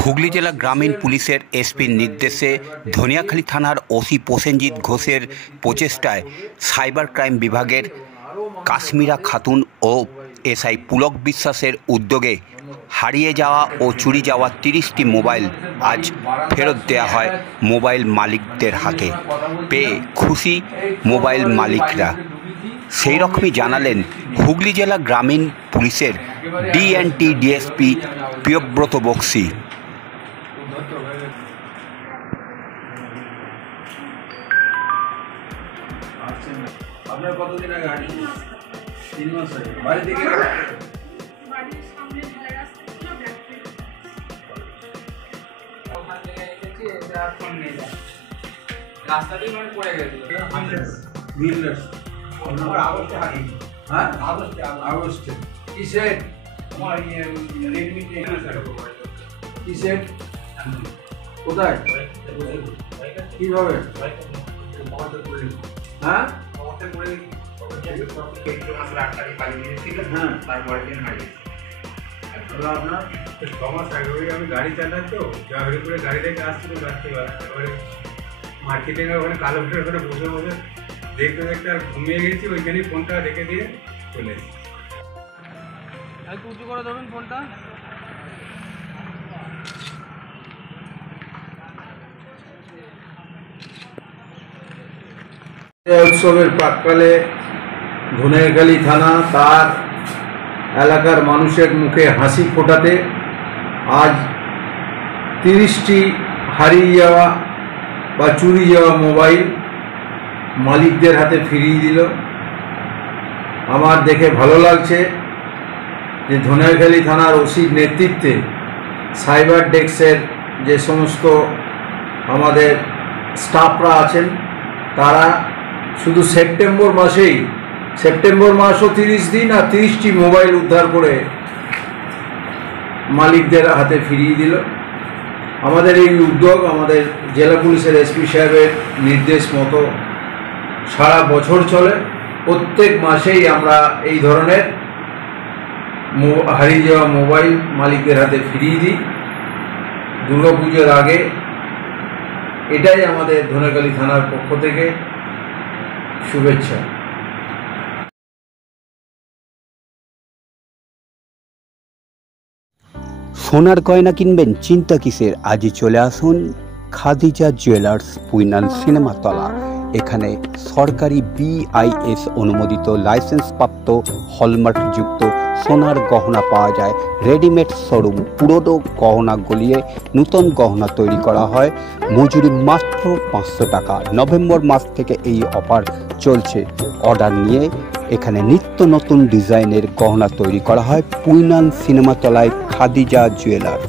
হুগলি জেলা গ্রামীণ পুলিশের এসপির নির্দেশে ধনিয়াখালী থানার ওসি প্রসেনজিৎ ঘোষের প্রচেষ্টায় সাইবার ক্রাইম বিভাগের কাশ্মীরা খাতুন ও এসআই পুলক বিশ্বাসের উদ্যোগে হারিয়ে যাওয়া ও চুরি যাওয়া 30টি মোবাইল আজ ফেরত দেওয়া হয় মোবাইল মালিকদের হাতে। পেয়ে খুশি মোবাইল মালিকরা। সেই রকমই জানালেন হুগলি জেলা গ্রামীণ পুলিশের ডিএনটি ডিএসপি প্রিয়ব্রত বক্সি। আপনার কতদিন আগে হারিয়ে? 3 মাস আগে। বাড়ি থেকে বাড়ির সামনে ঢালাই রাস্তা ছিল, ওখান থেকে এসেছি, এটা আর ফোন নেই, রাস্তাতেই মানে পড়ে গেছিল। আগস্টে হারিয়ে। হ্যাঁ, আগস্টে। কি সেট? আমার রেডমি 10 কি সেট? কোথায়? কিভাবে? হ্যাঁ, আপনার 6 মাস আগে আমি গাড়ি চালাই তো করে গাড়ি থেকে আসছিল রাত্রিবেলা। এবারে মার্কেটিং ওখানে কালো ভিড়ের ওখানে বসে বসে দেখতে দেখতে আর ঘুমিয়ে গেছি, ওইখানেই ফোনটা রেখে দিয়ে চলে এসেছি। একটু উঁচু করে ধরুন ফোনটা। উৎসবের প্রাক্কালে ধনিয়াখালী থানা তার এলাকার মানুষের মুখে হাসি ফোটাতে আজ 30টি হারিয়ে যাওয়া বা চুরি যাওয়া মোবাইল মালিকদের হাতে ফিরিয়ে দিল। আমার দেখে ভালো লাগছে যে ধনিয়াখালী থানার ওসির নেতৃত্বে সাইবার ডেস্কের যে সমস্ত আমাদের স্টাফরা আছেন তারা শুধু সেপ্টেম্বর মাসও 30 দিন আর 30টি মোবাইল উদ্ধার করে মালিকদের হাতে ফিরিয়ে দিল। আমাদের এই উদ্যোগ আমাদের জেলা পুলিশের এসপি সাহেবের নির্দেশ মতো সারা বছর চলে। প্রত্যেক মাসেই আমরা এই ধরনের হারিয়ে যাওয়া মোবাইল মালিকদের হাতে ফিরিয়ে দিই দুর্গাপুজোর আগে। এটাই আমাদের ধনিয়াখালী থানার পক্ষ থেকে শুভেচ্ছা। সোনার গয়না কিনবেন, চিন্তা কিসের? আজই চলে আসুন খাদিজা জুয়েলার্স, পুইনাল সিনেমাতলা। এখানে সরকারি BIS অনুমোদিত লাইসেন্সপ্রাপ্ত হলমার্কযুক্ত সোনার গহনা পাওয়া যায়। রেডিমেড শোরুম, পুরনো গহনা গলিয়ে নতুন গহনা তৈরি করা হয়। মজুরি মাত্র 500 টাকা। নভেম্বর মাস থেকে এই অফার চলছে। অর্ডার নিয়ে এখানে নিত্য নতুন ডিজাইনের গহনা তৈরি করা হয়। পুইনাল সিনেমাতলায় খাদিজা জুয়েলার্স।